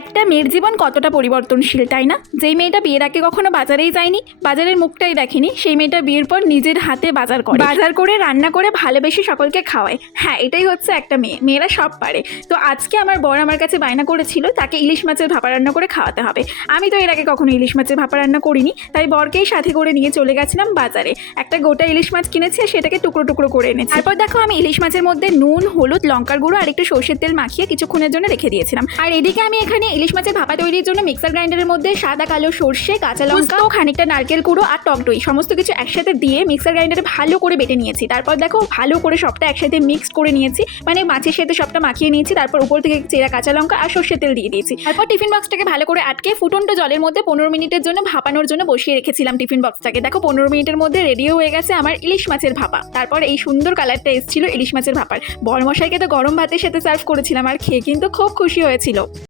একটা মেয়ের জীবন কতটা পরিবর্তনশীল, তাই না? যেই মেয়েটা বিয়ের আগে কখনো বাজারেই যায়নি, বাজারের মুখটাই দেখেনি, সেই মেয়েটা বিয়ের পর নিজের হাতে বাজার করে রান্না করে ভালোবেসে সকলকে খাওয়ায়। হ্যাঁ, এটাই হচ্ছে একটা মেয়ে। মেয়েরা সব পারে। তো আজকে আমার বর আমার কাছে বায়না করেছিল তাকে ইলিশ মাছের ভাপা রান্না করে খাওয়াতে হবে। আমি তো এর আগে কখনো ইলিশ মাছের ভাপা রান্না করিনি, তাই বরকেই সাথে করে নিয়ে চলে গেছিলাম বাজারে। একটা গোটা ইলিশ মাছ কিনেছি, সেটাকে টুকরো টুকরো করে এনেছি। তারপর দেখো আমি ইলিশ মাছের মধ্যে নুন, হলুদ, লঙ্কার গুঁড়ো আর একটু সর্ষের তেল মাখিয়ে কিছুক্ষণের জন্য রেখে দিয়েছিলাম। আর এদিকে আমি এখানে ইলিশ মাছের ভাপা তৈরির জন্য মিক্সার গ্রাইন্ডারের মধ্যে সাদা কালো সর্ষে, কাঁচা লঙ্কা ও খানিকটা নারকেল গুঁড়ো আর টক দই সমস্ত কিছু একসাথে দিয়ে মিক্সার গ্রাইন্ডারে ভালো করে বেটে নিয়েছি। তারপর দেখো ভালো করে সবটা একসাথে মিক্সড করে নিয়েছি, মানে মাছের সাথে সবটা মাখিয়ে নিয়েছি। তারপর উপর থেকে চেরা কাঁচা লঙ্কা আর সর্ষের তেল দিয়ে দিয়েছি। তারপর টিফিন বক্সটাকে ভালো করে আটকে ফুটন্ত জলের মধ্যে 15 মিনিটের জন্য ভাপানোর জন্য বসিয়ে রেখেছিলাম টিফিন বক্সটাকে। দেখো 15 মিনিটের মধ্যে রেডিও হয়ে গেছে আমার ইলিশ মাছের ভাপা। তারপর এই সুন্দর কালারটা এসেছিল ইলিশ মাছের ভাপার। বরমশাইকে তো গরম ভাতের সাথে সার্ভ করেছিলাম, আর খেয়ে কিন্তু খুব খুশি হয়েছিল।